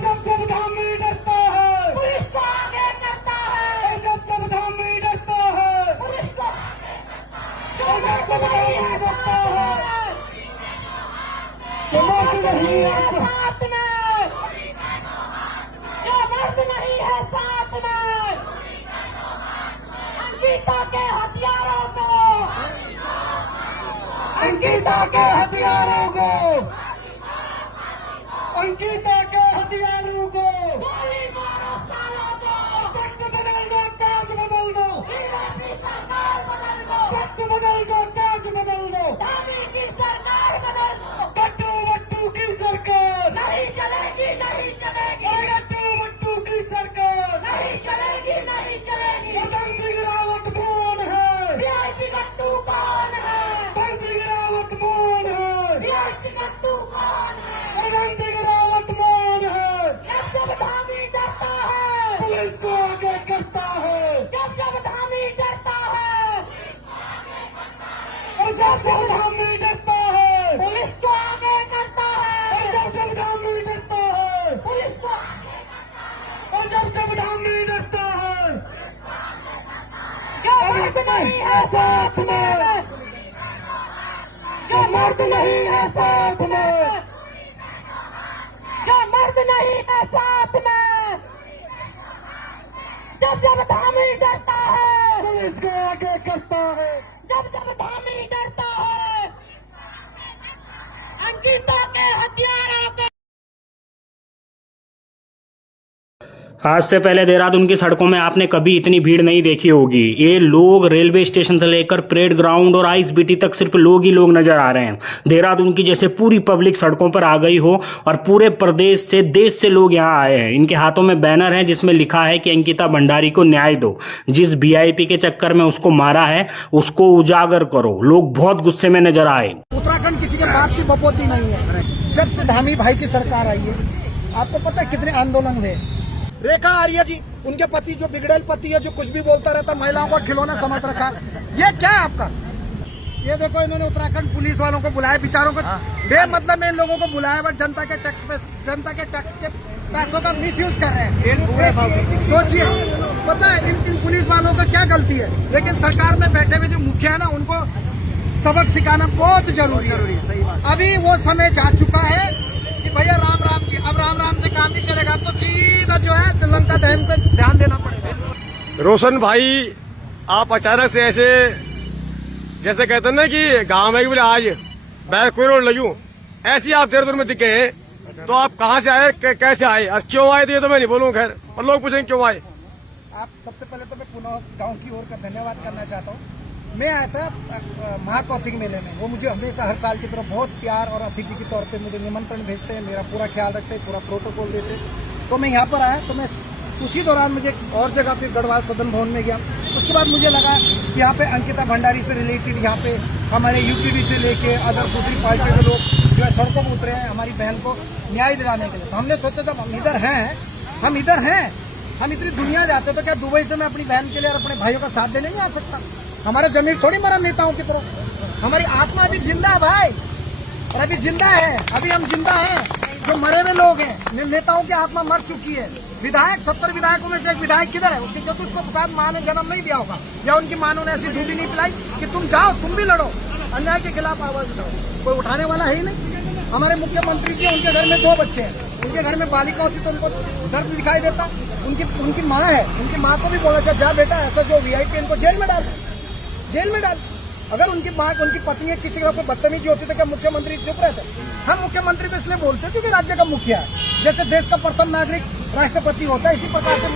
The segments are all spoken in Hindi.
जब जब धामी डरता है पुलिस को आगे करता है, जब जब धामी डरता है पुलिस को आगे करता है, जब जब नहीं डरता है तो मर्द नहीं है साथ में, जो मर्द नहीं है साथ में, अंकिता के हथियारों को, अंकिता के हथियारों को, अंकिता के हथियारों को गोली मारो सालों को, वक्त बदल दो, ताज बदल दो, सरकार बदल दो, वक्त बदल दो, ताज बदल दो, धामी की सरकार बदल दो, गट्टू वट्टू की सरकार नहीं चलेगी, नहीं चलेगी, गट्टू वट्टू की सरकार नहीं चलेगी, नहीं चलेगी। मदन सिंह रावत कौन है, बिहार की गट्टू कौन है, मदन सिंह रावत कौन है, बिहार की गट्टू कौन है, मदन सिंह रावत कौन है। जब जब धामी डरता है पुलिस को आगे करता है, जब जब धामी डरता है, और जब जब धामी डरता है पुलिस को आगे करता है, और जब जब धामी डरता है पुलिस को आगे करता है, और जब जब धामी डरता है क्या मर्द नहीं है साथ में, क्या मर्द नहीं है साथ में, क्या मर्द नहीं है साथ में, जब जब धामी डरता है पुलिस को आगे करता है, जब जब धामी डरता है अंकिता के हथियारों को। आज से पहले देहरादून की सड़कों में आपने कभी इतनी भीड़ नहीं देखी होगी। ये लोग रेलवे स्टेशन से लेकर परेड ग्राउंड और आईएसबीटी तक सिर्फ लोग ही लोग नजर आ रहे हैं। देहरादून की जैसे पूरी पब्लिक सड़कों पर आ गई हो और पूरे प्रदेश से, देश से लोग यहाँ आए हैं। इनके हाथों में बैनर है जिसमें लिखा है कि अंकिता भंडारी को न्याय दो, जिस वीआईपी के चक्कर में उसको मारा है उसको उजागर करो। लोग बहुत गुस्से में नजर आए। उत्तराखंड किसी के बाप की बपोती नहीं है। जब से धामी भाई की सरकार आई है, आपको पता है कितने आंदोलन हुए। रेखा आर्या जी, उनके पति जो बिगड़ेल पति है, जो कुछ भी बोलता रहता, महिलाओं का खिलौना समझ रखा, ये क्या है आपका? ये देखो, इन्होंने उत्तराखंड पुलिस वालों को बुलाया, बेचारों को बेमतलब में इन लोगों को बुलाया, बस जनता के टैक्स के पैसों का मिसयूज कर रहे हैं। सोचिए, पता है इन पुलिस वालों का क्या गलती है, लेकिन सरकार में बैठे हुए जो मुखिया है ना, उनको सबक सिखाना बहुत जरूरी है। अभी वो समय जा चुका है कि भैया राम राम जी, अब राम राम से काम नहीं चलेगा, अब तो सीधा जो है लंका दहन पे ध्यान देना पड़ेगा। रोशन भाई, आप अचानक से ऐसे जैसे कहते हैं ना कि गांव में बोले आज बैग कोई रोड लगूं, ऐसी आप देहरादून में दिखे हैं, तो आप कहाँ से आए, कैसे आए और क्यों आए, तो ये तो मैं नहीं बोलूँ, खैर, और लोग पूछेंगे क्यों आए। आप सबसे पहले तो मैं पुनः गांव की ओर का धन्यवाद करना चाहता हूँ। मैं आया था महाकौतिक मेले में, वो मुझे हमेशा हर साल की तरह बहुत प्यार और अतिथि के तौर पे मुझे निमंत्रण भेजते हैं, मेरा पूरा ख्याल रखते हैं, पूरा प्रोटोकॉल देते हैं। तो मैं यहाँ पर आया, तो मैं उसी दौरान मुझे एक और जगह पे गढ़वाल सदन भवन में गया। उसके बाद मुझे लगा कि यहाँ पे अंकिता भंडारी से रिलेटेड, यहाँ पे हमारे यूपीडी से लेके अदर दूसरी पार्टी के लोग जो है सड़कों पर उतरे हैं हमारी बहन को न्याय दिलाने के लिए। तो हमने सोचा जब हम इधर हैं, हम इतनी दुनिया जाते तो क्या दुबई से मैं अपनी बहन के लिए और अपने भाइयों का साथ देने नहीं आ सकता? हमारा जमीन थोड़ी मरा नेताओं की तरह, हमारी आत्मा अभी जिंदा है भाई, और अभी जिंदा है, अभी हम जिंदा हैं। जो मरे हुए लोग हैं, नेताओं की आत्मा मर चुकी है। विधायक 70 विधायकों में से एक विधायक किधर है? उसकी क्योंकि उसको साथ माँ ने जन्म नहीं दिया होगा, या उनकी माँ ने ऐसी ड्यूटी नहीं पिलाई कि तुम जाओ, तुम भी लड़ो, अन्याय के खिलाफ आवाज उठाओ। कोई उठाने वाला है ही नहीं। हमारे मुख्यमंत्री जी, उनके घर में 2 बच्चे हैं, उनके घर में बालिका होती तो उनको दर्द दिखाई देता। उनकी माँ है, उनकी माँ को भी बोला जा बेटा, ऐसा जो वीआईपी इनको जेल में डाल। अगर उनकी माँ, उनकी पत्नी किसी का कोई बदतमीजी होती तो क्या मुख्यमंत्री चुप रहते? हम मुख्यमंत्री तो इसलिए बोलते हैं क्योंकि राज्य का मुखिया है। जैसे देश का प्रथम नागरिक राष्ट्रपति होता है, इसी प्रकार से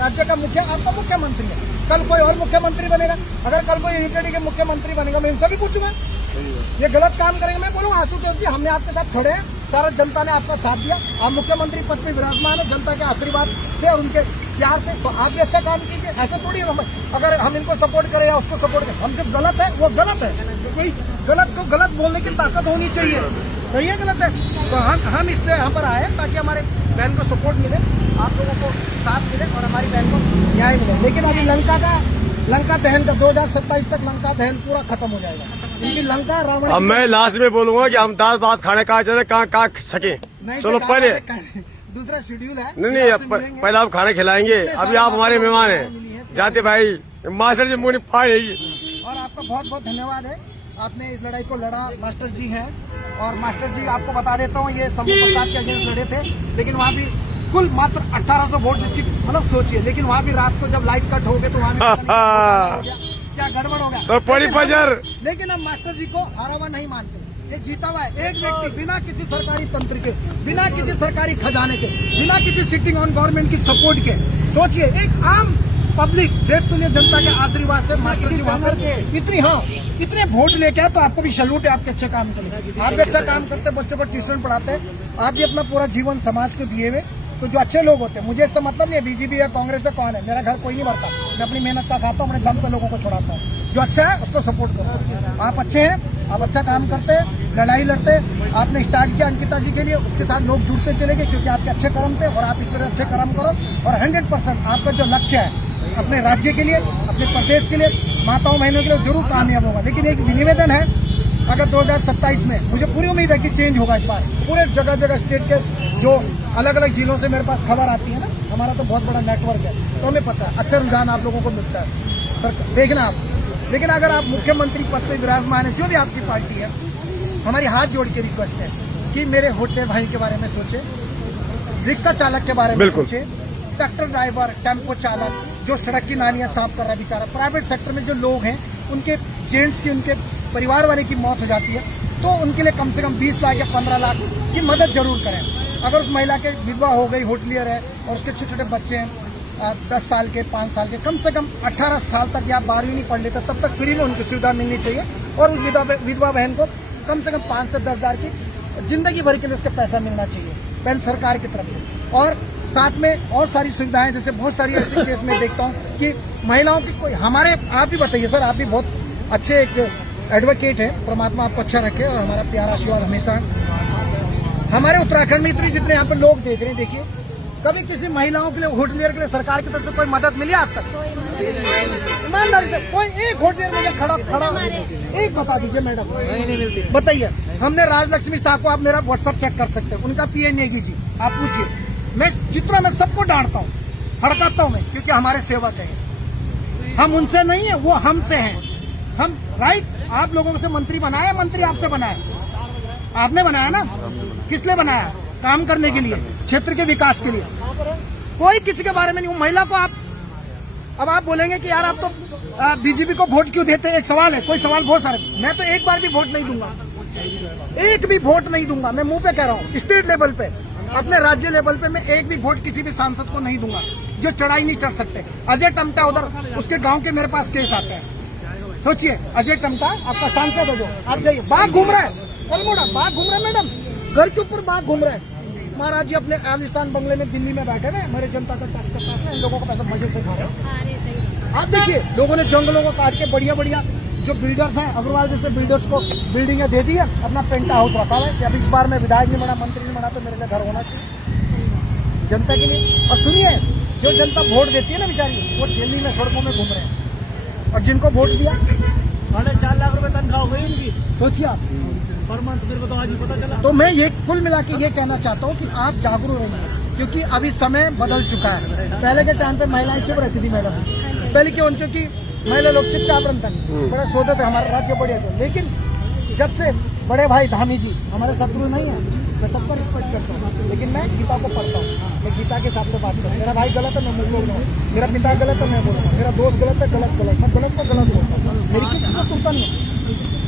राज्य का मुखिया आपका मुख्यमंत्री है। कल कोई और मुख्यमंत्री बनेगा, अगर कल कोई यूपीडी के मुख्यमंत्री बनेगा, मैं इनसे भी पूछूंगा, ये गलत काम करेंगे। मैं बोलूँगा आशुतोष जी, हमने आपके साथ खड़े हैं, सारा जनता ने आपका साथ दिया, आप मुख्यमंत्री पद में विराजमान है, जनता के आशीर्वाद से और उनके प्यार से, तो आप भी अच्छा काम कीजिए। ऐसे थोड़ी अगर हम इनको सपोर्ट करें या उसको सपोर्ट करें, हम जब गलत है वो गलत है, कोई गलत को गलत बोलने की ताकत होनी चाहिए। सही है, गलत है, तो हम इसलिए यहाँ पर आए ताकि हमारे बहन को सपोर्ट मिले, आप लोगों को साथ मिले और हमारी बहन को न्याय मिले। लेकिन अभी लंका दहन का 2027 तक लंका दहन पूरा खत्म हो जाएगा। इनकी लंका रावण। अब मैं लास्ट में बोलूंगा कि हम दाल भात खाने कहाँ चले, कहाँ सके। चलो पहले दूसरा शेड्यूल है। नहीं आपसे मिलेंगे। पहले आप खाना खिलाएंगे, अभी आप हमारे मेहमान हैं। जाते भाई मास्टर जी मुझे फाड़ेगी। और आपका बहुत बहुत धन्यवाद है, आपने इस लड़ाई को लड़ा। मास्टर जी हैं, और मास्टर जी आपको बता देता हूँ, ये शंभू प्रसाद के अगेंस्ट लड़े थे, लेकिन वहाँ भी कुल मात्र 1800 वोट जिसकी मतलब सोचिए, लेकिन वहाँ भी रात को जब लाइट कट हो गए तो वहाँ भी क्या गड़बड़ हो गया तो पड़ी पजर। लेकिन हम मास्टर जी को हारा हुआ नहीं मानते। ये जीता हुआ है एक व्यक्ति, बिना किसी सरकारी तंत्र के, बिना किसी सरकारी खजाने के, बिना किसी सिटिंग ऑन गवर्नमेंट की सपोर्ट के। सोचिए एक आम पब्लिक देश दुनिया जनता के आशीर्वाद से मास्टर जी वहाँ पर इतने वोट लेके आए, तो आपको भी सैल्यूट है आपके अच्छे काम के लिए। आप भी अच्छा काम करते, बच्चों को ट्यूशन पढ़ाते, आप भी अपना पूरा जीवन समाज को दिए हुए। तो जो अच्छे लोग होते हैं, मुझे इससे मतलब नहीं है बीजेपी या कांग्रेस से कौन है, मेरा घर कोई नहीं भरता, मैं अपनी मेहनत का खाता हूँ, अपने दम पे लोगों को छोड़ाता हूँ। जो अच्छा है उसको सपोर्ट करो। आप अच्छे हैं, आप अच्छा काम करते हैं, लड़ाई लड़ते, आपने स्टार्ट किया अंकिता जी के लिए, उसके साथ लोग जुड़ते चले गए क्योंकि आपके अच्छे कर्म थे, और आप इस तरह अच्छे कर्म करो। और 100% आपका जो लक्ष्य है अपने राज्य के लिए, अपने प्रदेश के लिए, माताओं बहनों के लिए जरूर कामयाब होगा। लेकिन एक निवेदन है, अगर 2027 में मुझे पूरी उम्मीद है कि चेंज होगा इस बार। पूरे जगह जगह स्टेट के जो अलग अलग जिलों से मेरे पास खबर आती है ना, हमारा तो बहुत बड़ा नेटवर्क है, तो हमें पता है अच्छा रुझान आप लोगों को मिलता है। सर देखना आप, लेकिन अगर आप मुख्यमंत्री पद पर विराजमान है, जो भी आपकी पार्टी है, हमारी हाथ जोड़ के रिक्वेस्ट है कि मेरे होटल भाई के बारे में सोचे, रिक्शा चालक के बारे में सोचे, ट्रैक्टर ड्राइवर, टेम्पो चालक जो सड़क की नालियां साफ कर रहा है बेचारा, प्राइवेट सेक्टर में जो लोग हैं उनके जेंट्स की, उनके परिवार वाले की मौत हो जाती है, तो उनके लिए कम से कम 20 लाख या 15 लाख की मदद जरूर करें। अगर उस महिला के विधवा हो गई, होटलियर है, और उसके छोटे छोटे बच्चे हैं 10 साल के, 5 साल के, कम से कम 18 साल तक या 12वीं नहीं पढ़ लेते तब तक फ्री में उनको सुविधा मिलनी चाहिए। और उस विधवा बहन को कम से कम 5 से 10 हजार की जिंदगी भर के लिए उसका पैसा मिलना चाहिए पहले सरकार की तरफ से। और साथ में और सारी सुविधाएं, जैसे बहुत सारी ऐसे केस में देखता हूँ कि महिलाओं की कोई हमारे, आप भी बताइए सर, आप भी बहुत अच्छे एक एडवोकेट है, परमात्मा आपको अच्छा रखे और हमारा प्यारा आशीर्वाद हमेशा। हमारे उत्तराखंड में इतने जितने यहाँ पे लोग देख रहे हैं, देखिए कभी किसी महिलाओं के लिए, होटलियर के लिए सरकार की तरफ से कोई मदद मिली आज तक? ईमानदारी से कोई एक होटलियर में खड़ा एक बता दीजिए मैडम, नहीं मिलती। बताइए, हमने राजलक्ष्मी साहब को, आप मेरा व्हाट्सएप चेक कर सकते हैं, उनका पीए नेगी जी, आप पूछिए। मैं चित्रा में सबको डांटता हूँ, हड़काता हूँ मैं, क्योंकि हमारे सेवक हैं, हम उनसे नहीं है, वो हमसे हैं। हम राइट, आप लोगों से मंत्री बनाया, मंत्री आपसे बनाया, आपने बनाया ना, किस लिए बनाया? काम करने के लिए, क्षेत्र के विकास के लिए। कोई किसी के बारे में नहीं। महिला को आप, अब आप बोलेंगे कि यार आप तो बीजेपी को वोट क्यों देते? एक सवाल है, कोई सवाल बहुत सारे। मैं तो एक बार भी वोट नहीं दूंगा, एक भी वोट नहीं दूंगा, मैं मुंह पे कह रहा हूँ। स्टेट लेवल पे, अपने राज्य लेवल पे मैं एक भी वोट किसी भी सांसद को नहीं दूंगा जो चढ़ाई नहीं चढ़ सकते। अजय टमटा उधर उसके गांव के मेरे पास केस आते हैं, सोचिए, अजय टमटा आपका सांसद हो, जो आप जाइए, बाघ घूम रहा है, अल्मोड़ा बाघ घूम रहा है मैडम, घर के ऊपर बाघ घूम रहा है। महाराज जी अपने आलिस्तान बंगले में दिल्ली में बैठे हैं, मेरे जनता का टैक्स के पास है, इन लोगों को पैसा मजे से खा रहे हैं। आप देखिए, लोगों ने जंगलों को काट के बढ़िया बढ़िया जो बिल्डर्स हैं, अग्रवाल जैसे बिल्डर्स को बिल्डिंगें दे दी है, अपना पेंटा हाउस रखा है कि अब इस बार मैं विधायक नहीं बना, मंत्री नहीं बना, तो मेरे लिए घर होना चाहिए जनता के लिए। और सुनिए, जो जनता वोट देती है ना बेचारी, वो दिल्ली में सड़कों में घूम रहे हैं, और जिनको वोट दिया 4.5 लाख रुपए तनख्वाह हो गई इनकी, सोचिए आप, पर मंथ मेरे को तो आज ही पता चला। तो मैं ये कुल मिला के ये कहना चाहता हूँ कि आप जागरूक रहिए, क्योंकि अभी समय बदल चुका है। पहले के टाइम पे महिलाएं चुप रहती थी मैडम, पहले क्यों? क्योंकि महिला लोग चुपचाप रहते थे, बड़े सोते थे, हमारा राज्य बढ़िया था। लेकिन जब से बड़े भाई धामी जी हमारे शत्रु नहीं है, मैं सबको रिस्पेक्ट करता हूँ, लेकिन मैं गीता को पढ़ता हूँ, मैं गीता के हिसाब से बात करूँ। मेरा भाई गलत है, मैं बोल रहा हूँ, मेरा पिता गलत है, मैं बोल रहा हूँ, मेरा दोस्त गलत है, गलत, मैं गलत को गलत बोलता हूँ, मेरी किसी से तुरता नहीं।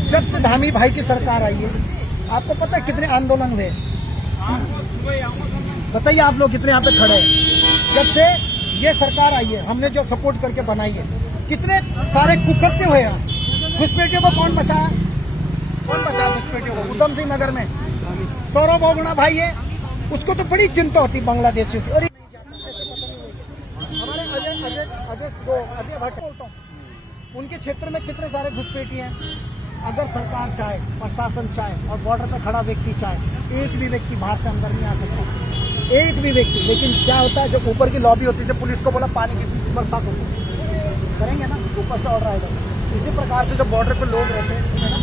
जब से धामी भाई की सरकार आई है, आपको पता है कितने आंदोलन हुए? बताइए आप लोग कितने यहाँ पे खड़े हैं? जब से ये सरकार आई है, हमने जो सपोर्ट करके बनाई है, कितने सारे कुकर्ते हुए हैं। घुसपैठियों को कौन बचाया? कौन बचाया घुसपैठियों को? उधम सिंह नगर में सौरभ बोगुणा भाई है, उसको तो बड़ी चिंता होती बांग्लादेशियों की। और हमारे अजय भट्ट बोलता हूँ, उनके क्षेत्र में कितने सारे घुसपैठी हैं। अगर सरकार चाहे, प्रशासन चाहे, और बॉर्डर पर खड़ा व्यक्ति चाहे, एक भी व्यक्ति बाहर से अंदर नहीं आ सकता, एक भी व्यक्ति। लेकिन क्या होता है, जब ऊपर की लॉबी होती है, जब पुलिस को बोला पानी की बरसात होती है, करेंगे ना, ऊपर से ऑर्डर आएगा। इसी प्रकार से जो बॉर्डर पर लोग रहते हैं ना,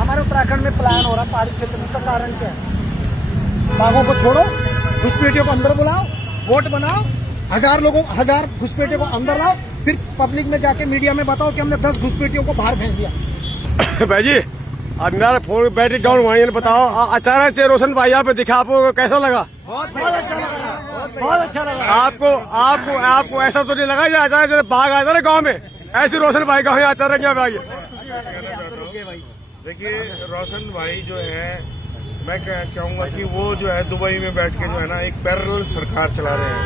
हमारे उत्तराखंड में पलायन हो रहा है पहाड़ी क्षेत्र में, इसका कारण क्या है? बाघों को छोड़ो, घुसपैठियों को अंदर बुलाओ, वोट बनाओ, 1000 घुसपैठियों को अंदर लाओ, फिर पब्लिक में जाके मीडिया में बताओ कि हमने 10 घुसपैठियों को बाहर भेज दिया। भाई जी अब मेरा फोन बैटरी डाउन हुआ है, बताओ अचानक से रोशन भाई यहाँ पे दिखा, आपको कैसा लगा? बहुत अच्छा लगा, बहुत अच्छा लगा। आपको ऐसा तो नहीं लगा कि अचानक से भाग आया था ना गाँव में, ऐसे रोशन भाई का अचानक यहाँ पे आ गया? देखिए रोशन भाई जो है, मैं चाहूंगा कि वो जो है दुबई में बैठ के जो है ना एक पैरेलल सरकार चला रहे हैं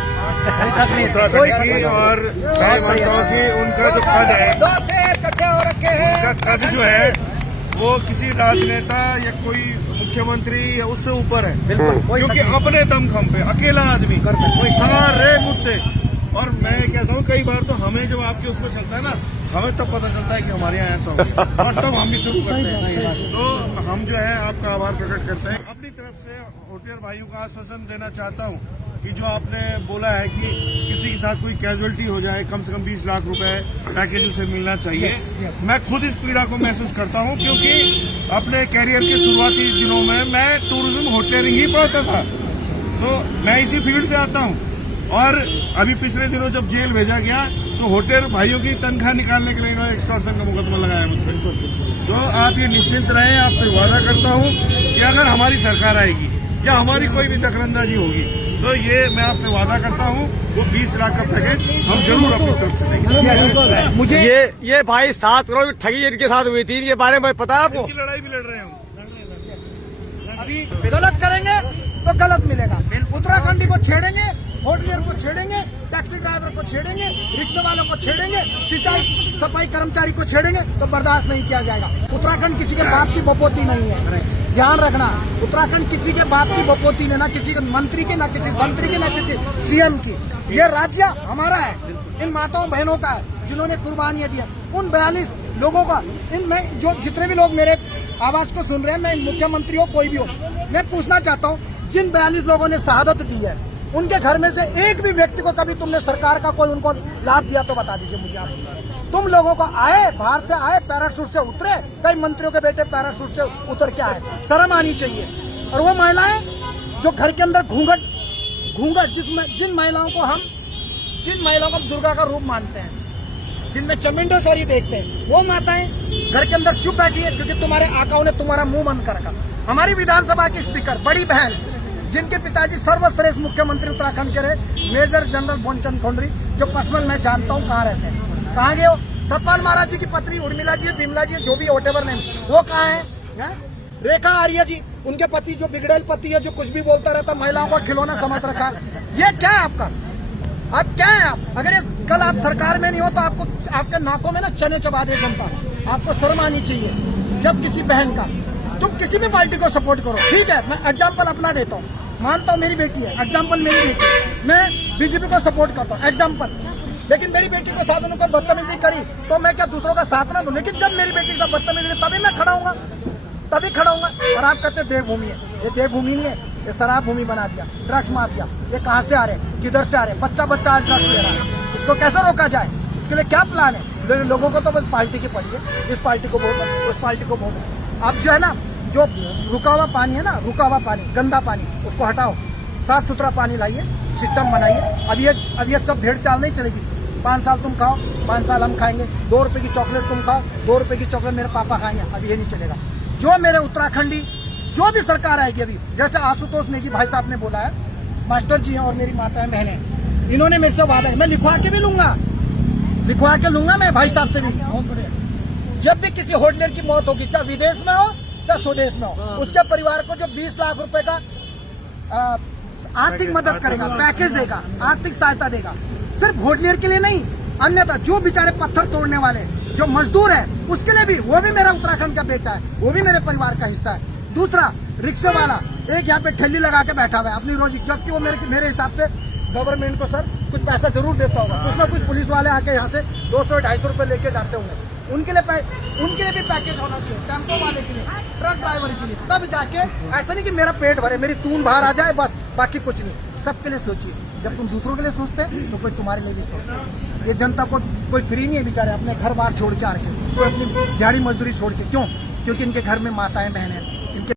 उत्तराखंड की, और मैं मानता हूँ कि उनका जो पद है, उनका पद जो है वो किसी राजनेता या कोई मुख्यमंत्री या उससे ऊपर है, क्योंकि अपने दमखम पे अकेला आदमी सारे मुद्दे। और मैं कहता हूँ कई बार तो हमें जब आपके उसमें चलता है ना, हमें तब पता चलता है कि हमारे यहाँ ऐसा होगा, और तब हम भी शुरू करते हैं। तो हम जो है आपका आभार प्रकट करते हैं। अपनी तरफ से होटियर भाइयों का आश्वासन देना चाहता हूँ कि जो आपने बोला है कि किसी के साथ कोई कैजुअलिटी हो जाए, कम से कम 20 लाख रुपए पैकेज उसे मिलना चाहिए। मैं खुद इस पीड़ा को महसूस करता हूँ, क्योंकि अपने कैरियर के शुरुआती दिनों में मैं टूरिज्म होटलियरिंग ही पढ़ता था, तो मैं इसी फील्ड से आता हूँ। और अभी पिछले दिनों जब जेल भेजा गया तो होटल भाइयों की तनख्वाह निकालने के लिए इन्होंने एक्सटॉर्शन का मुकदमा लगाया मुझ पर। तो आप ये निश्चिंत रहें, आपसे वादा करता हूँ कि अगर हमारी सरकार आएगी या हमारी कोई भी दखलंदाजी होगी तो ये मैं आपसे वादा करता हूँ वो 20 लाख का पैकेज हम जरूर अपनी तरफ से देंगे। मुझे ये भाई 7 करोड़ की ठगी इनके साथ हुई थी, इनके बारे में पता है आपको? लड़ाई भी लड़ रहे हैं अभी गलत करेंगे तो गलत मिलेगा। उत्तराखंडी को छेड़ेंगे, होटलियर को छेड़ेंगे, टैक्सी ड्राइवर को छेड़ेंगे, रिक्शा वालों को छेड़ेंगे, सिंचाई सफाई कर्मचारी को छेड़ेंगे तो बर्दाश्त नहीं किया जाएगा। उत्तराखंड किसी के बाप की बपोती नहीं है, ध्यान रखना। उत्तराखंड किसी के बाप की बपोती नहीं, ना किसी मंत्री की, ना किसी संतरी की, ना किसी सीएम की। ये राज्य हमारा है, इन माताओं बहनों का है जिन्होंने कुर्बानियां दी। उन 42 लोगों का, इनमें जो जितने भी लोग मेरे आवाज को सुन रहे हैं, मैं मुख्यमंत्री हो कोई भी हो, मैं पूछना चाहता हूँ जिन 42 लोगों ने शहादत दी है उनके घर में से एक भी व्यक्ति को कभी तुमने सरकार का कोई उनको लाभ दिया तो बता दीजिए मुझे। आप तुम लोगों को आए, बाहर से आए, पैराशूट से उतरे, कई मंत्रियों के बेटे पैराशूट से उतर के आए, शर्म आनी चाहिए। और वो महिलाएं जो घर के अंदर घूंघट जिन महिलाओं को दुर्गा का रूप मानते हैं, जिनमें चमिंडेश्वरी देखते हैं, वो माताएं घर के अंदर चुप बैठी है क्योंकि तुम्हारे आकाओं ने तुम्हारा मुंह बंद कर रखा। हमारी विधानसभा की स्पीकर, बड़ी बहन, जिनके पिताजी सर्वश्रेष्ठ मुख्यमंत्री उत्तराखंड के रहे, मेजर जनरल बोनचंद खोंडरी, जो पर्सनल मैं जानता हूँ कहाँ रहते हैं, कहाँ गए हो? सतपाल महाराज जी की पत्नी उर्मिला जी, बिमला जी, जो भी वोटेवर नेम, वो कहाँ है? रेखा आर्य जी, उनके पति जो बिगड़ेल पति है, जो कुछ भी बोलता रहता, महिलाओं को खिलौना समझ रखा है। ये क्या है आपका? आप क्या है? आप अगर कल आप सरकार में नहीं हो तो आपको, आपके नाकों में ना चने चबा दे जनता। आपको शर्म आनी चाहिए। जब किसी बहन का, तुम किसी भी पार्टी को सपोर्ट करो, ठीक है, मैं एग्जाम्पल अपना देता हूँ, मानता हूँ मेरी बेटी है, एग्जाम्पल मेरी बेटी है, मैं बीजेपी को सपोर्ट करता हूँ, एग्जाम्पल। लेकिन मेरी बेटी के साथ उन्होंने बदतमीजी करी तो मैं क्या दूसरों का साथ ना दूं? लेकिन जब मेरी बेटी का बदतमीजी तभी मैं खड़ा हूँ, तभी खड़ा हूँ। और आप कहते देवभूमि है, ये देवभूमि नहीं है, ये शराब भूमि बना दिया। ड्रग्स माफिया, ये कहाँ से आ रहे, किधर से आ रहे? बच्चा ड्रग्स ले रहा है, इसको कैसे रोका जाए? इसके लिए क्या प्लान है? लोगों को तो बस पार्टी की पड़ी है, इस पार्टी को वोट दो, उस पार्टी को वोट दो। अब जो है ना, जो रुका हुआ पानी है ना, रुका हुआ पानी, गंदा पानी, उसको हटाओ, साफ सुथरा पानी लाइए, सिस्टम बनाइए। अब ये सब भेड़ चाल नहीं चलेगी। 5 साल तुम खाओ, 5 साल हम खाएंगे, 2 रुपए की चॉकलेट तुम खाओ, 2 रुपए की चॉकलेट मेरे पापा खाएंगे। अब ये नहीं चलेगा। जो मेरे उत्तराखंडी, जो भी सरकार आएगी, अभी जैसे आशुतोष नेगी भाई साहब ने बोला है, मास्टर जी हैं और मेरी माताएं बहनें, इन्होंने मेरे से वादा है, मैं लिखवा के भी लूंगा, लिखवा के लूंगा मैं भाई साहब से भी। जब भी किसी होटलियर की मौत होगी, चाहे विदेश में हो चाहे स्वदेश में हो, उसके परिवार को जो 20 लाख रुपए का आर्थिक मदद करेगा, पैकेज देगा, आर्थिक सहायता देगा, सिर्फ होटलियर के लिए नहीं, अन्यथा जो बेचारे पत्थर तोड़ने वाले जो मजदूर है उसके लिए भी, वो भी मेरा उत्तराखंड का बेटा है, वो भी मेरे परिवार का हिस्सा है। दूसरा, रिक्शे वाला एक यहाँ पे ठेली लगा के बैठा हुआ है अपनी रोजी, जबकि वो मेरे हिसाब से गवर्नमेंट को सर कुछ पैसा जरूर देता होगा, कुछ ना कुछ पुलिस वाले आके यहाँ से 200-250 रुपए लेके जाते होंगे। उनके लिए भी पैकेज होना चाहिए, टेम्पो वाले के लिए, ट्रक ड्राइवर के लिए। तब जाके ऐसा नहीं कि मेरा पेट भरे, मेरी तून बाहर आ जाए बस, बाकी कुछ नहीं। सबके लिए सोचिए। जब तुम दूसरों के लिए सोचते हैं तो कोई तुम्हारे लिए भी सोचता है। ये जनता को कोई फ्री नहीं है बेचारे, अपने घर बार छोड़ के आ रखे, कोई अपनी दिहाड़ी मजदूरी छोड़ के। क्यों? क्योंकि इनके घर में माताएं बहनें, इनके